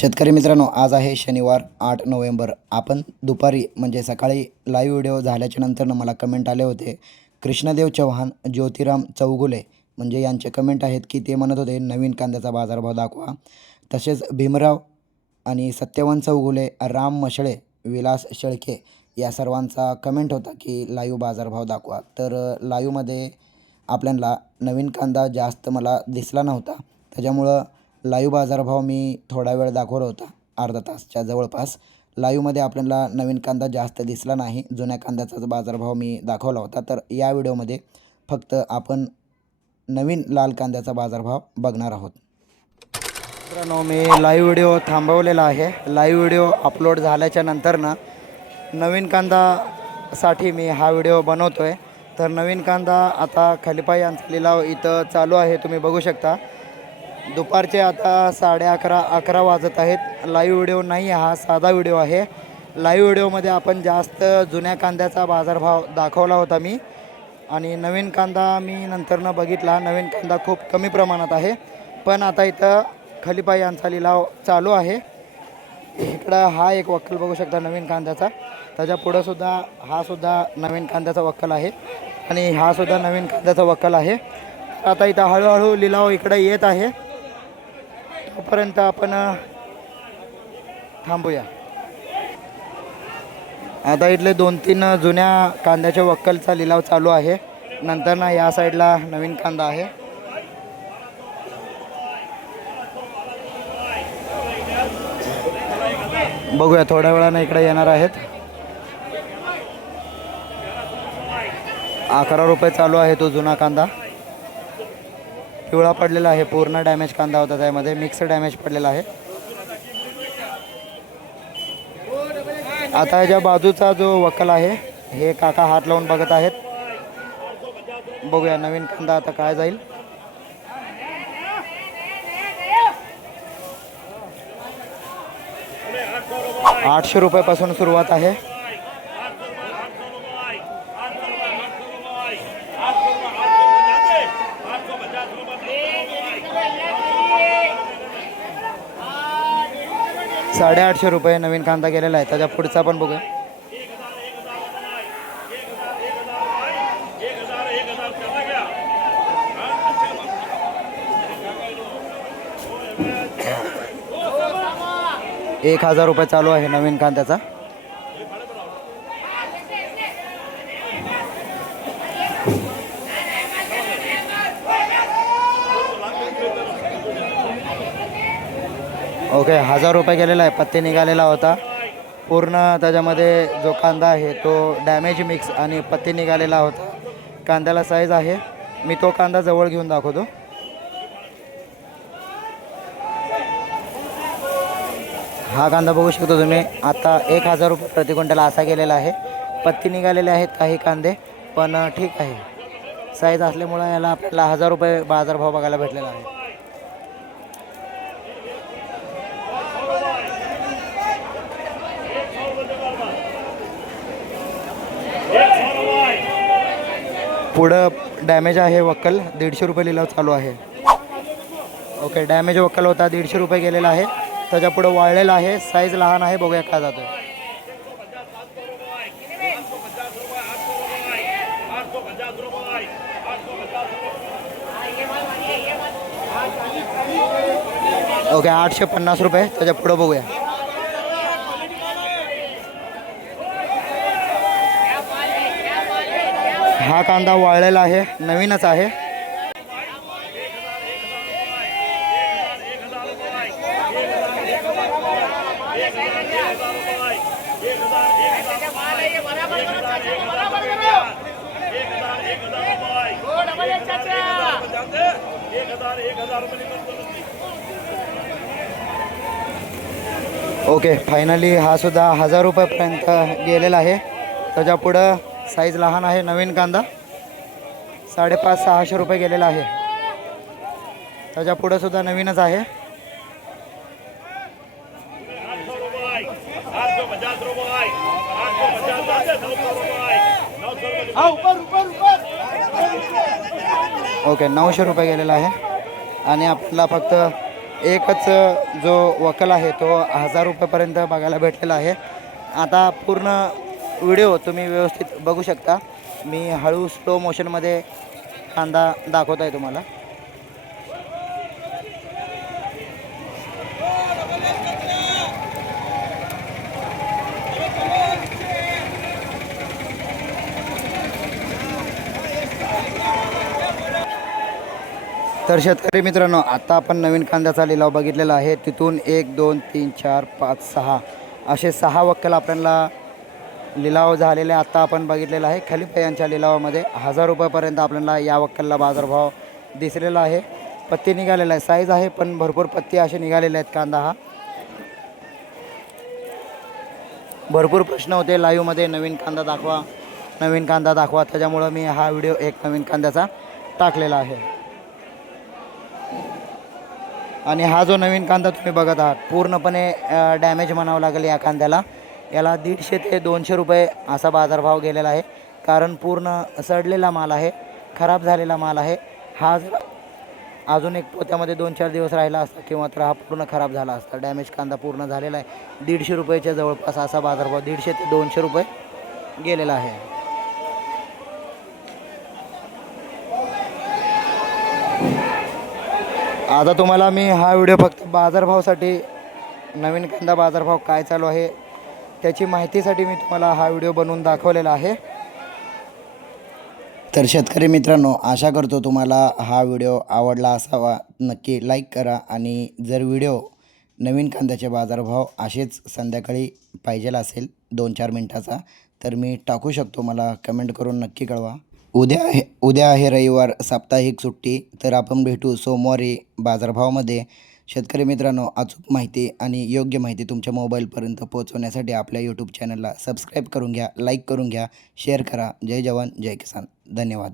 शेतकरी मित्रांनो आज आहे शनिवार आठ नोव्हेंबर. आपण दुपारी म्हणजे सकाळी लाईव्ह व्हिडिओ झाल्याच्या नंतरनं मला कमेंट आले होते कृष्णदेव चव्हाण ज्योतिराम चौगुले म्हणजे यांचे कमेंट आहेत की ते म्हणत होते नवीन कांद्याचा बाजारभाव दाखवा. तसेच भीमराव आणि सत्यवान चौगुले राम मशळे विलास शेळके या सर्वांचा कमेंट होता की लाईव्ह बाजारभाव दाखवा. तर लाईव्हमध्ये आपल्याला नवीन कांदा जास्त मला दिसला नव्हता. त्याच्यामुळं लाईव्ह बाजारभाव मी थोडा वेळ दाखवला होता अर्धा तासच्या जवळपास. लाईव्हमध्ये आपल्याला नवीन कांदा जास्त दिसला नाही जुन्या कांद्याचाच बाजारभाव मी दाखवला होता. तर या व्हिडिओमध्ये फक्त आपण नवीन लाल कांद्याचा बाजारभाव बघणार आहोत. मित्रांनो मी लाईव्ह व्हिडिओ थांबवलेला आहे. लाईव्ह व्हिडिओ अपलोड झाल्याच्यानंतर ना नवीन कांदासाठी मी हा व्हिडिओ बनवतो आहे तर नवीन कांदा आता खलिपा यांचा लिलाव इथं चालू आहे तुम्ही बघू शकता. दुपारचे आता साडे अकरा अकरा वाजत आहेत. लाईव्ह व्हिडिओ नाही हा साधा व्हिडिओ आहे. लाईव्ह व्हिडिओमध्ये आपण जास्त जुन्या कांद्याचा बाजारभाव दाखवला होता मी. आणि नवीन कांदा मी नंतरनं बघितला. नवीन कांदा खूप कमी प्रमाणात आहे. पण आता इथं खलिपा यांचा लिलाव चालू आहे. इकडं हा एक वक्कल बघू शकता नवीन कांद्याचा. त्याच्या पुढंसुद्धा हा सुद्धा नवीन कांद्याचा वक्कल आहे. आणि हा सुद्धा नवीन कांद्याचा वक्कल आहे. आता इथं हळूहळू लिलाव इकडं येत आहे. तोपर्यंत आपण थांबूया. आता इथले दोन तीन जुन्या कांद्याच्या वक्कलचा लिलाव चालू आहे. नंतर ना या साईडला नवीन कांदा आहे. बघूया थोड्या वेळानं इकडे येणार आहेत. अकरा रुपये चालू आहे तो जुना कांदा. पिवळा पडलेला आहे पूर्ण डॅमेज कांदा होता त्यामध्ये मिक्स डॅमेज पडलेला आहे. आता याच्या बाजूचा जो वकल आहे हे काका हात लावून बघत आहेत. बघूया नवीन कांदा आता काय जाईल. आठशे रुपयापासून सुरुवात आहे. साडेआठशे रुपये नवीन कांदा गेलेला आहे. त्याच्या पुढचा पण बघूया. एक हजार रुपये चालू आहे नवीन कांद्याचा. ओके हजार रुपये गेलेला आहे. पत्ते निघालेला होता. पूर्ण त्याच्यामध्ये जो कांदा आहे तो डॅमेज मिक्स आणि पत्ते निघालेला होता. कांद्याला साईज आहे. मी तो कांदा जवळ घेऊन दाखवतो. हा कांदा बघू शकतो तुम्ही. आता एक हजार रुपये प्रति क्विंटल असा गेलेला आहे. पत्ती निघालेले आहेत काही कांदे पण ठीक आहे. साईज असल्यामुळं याला आपल्याला हजार रुपये बाजारभाव बघायला भेटलेला आहे. पुढं डॅमेज आहे वक्कल. दीडशे रुपये लिलाव चालू आहे. ओके डॅमेज वक्कल होता दीडशे रुपये गेलेला आहे. त्याच्या पुढं वाळलेला आहे. साईज लहान आहे बघूया का जातो ओके आठशे पन्नास रुपये. त्याच्या पुढं बघूया. हा कांदा वाळलेला आहे नवीनच आहे. ओके फायनली हा सुद्धा हजार रुपयापर्यंत गेलेला आहे. त्याच्या पुढं साईज लहान आहे नवीन कांदा. साडेपाच सहाशे रुपये गेलेला आहे. त्याच्या पुढं सुद्धा नवीनच आहे. ओके नऊशे रुपये गेलेला आहे. आणि आपला फक्त एकच जो वकल आहे तो हजार रुपयेपर्यंत बघायला भेटलेला आहे. आता पूर्ण व्हिडिओ तुम्ही व्यवस्थित बघू शकता. मी हळू स्लो मोशनमध्ये कांदा दाखवत आहे तुम्हाला. तर शेतकरी मित्रांनो आता आपण नवीन कांद्याचा लिलाव बघितलेला आहे. तिथून एक दोन तीन चार पाच सहा. असे सहा वक्कल आपल्याला लिलाव झालेले आत्ता आपण बघितलेला आहे. खलिफा यांच्या लिलावामध्ये हजार रुपयापर्यंत आपल्याला या वक्कलला बाजारभाव दिसलेला आहे. पत्ती निघालेला आहे. साईज आहे पण भरपूर पत्ती असे निघालेले आहेत कांदा हा. भरपूर प्रश्न होते लाईव्हमध्ये नवीन कांदा दाखवा नवीन कांदा दाखवा. त्याच्यामुळं मी हा व्हिडिओ एक नवीन कांद्याचा टाकलेला आहे. आणि हा जो नवीन कांदा तुम्ही बघत आहात पूर्णपणे डॅमेज म्हणावं लागेल या कांद्याला. याला दीडशे ते दोनशे रुपये असा बाजारभाव गेलेला आहे. कारण पूर्ण सडलेला माल आहे खराब झालेला माल आहे. हा जर अजून एक पोत्यामध्ये दोन चार दिवस राहिला असता किंवा तर हा पूर्ण खराब झाला असता डॅमेज कांदा पूर्ण झालेला आहे. दीडशे रुपयाच्या जवळपास असा बाजारभाव दीडशे ते दोनशे रुपये गेलेला आहे. आता तुम्हाला मी हा व्हिडिओ फक्त बाजारभावासाठी नवीन कांदा बाजारभाव काय चालू आहे त्याची माहितीसाठी मी तुम्हाला हा व्हिडिओ बनवून दाखवलेला आहे. तर शेतकरी मित्रांनो आशा करतो तुम्हाला हा व्हिडिओ आवडला असावा. नक्की लाईक करा आणि जर व्हिडिओ नवीन कांद्याचे बाजारभाव असेच संध्याकाळी पाहिजेला असेल दोन चार मिनटाचा तर मी टाकू शकतो. मला कमेंट करून नक्की कळवा. उद्या आहे उद्या आहे रविवार साप्ताहिक सुट्टी तर आपण भेटू सोमवारी बाजारभावामध्ये. शेतकरी मित्रांनो अचूक माहिती आणि योग्य माहिती तुमच्या मोबाईलपर्यंत पोहोचवण्यासाठी आपल्या यूट्यूब चॅनलला सबस्क्राईब करून घ्या लाईक करून घ्या शेअर करा. जय जवान जय किसान. धन्यवाद.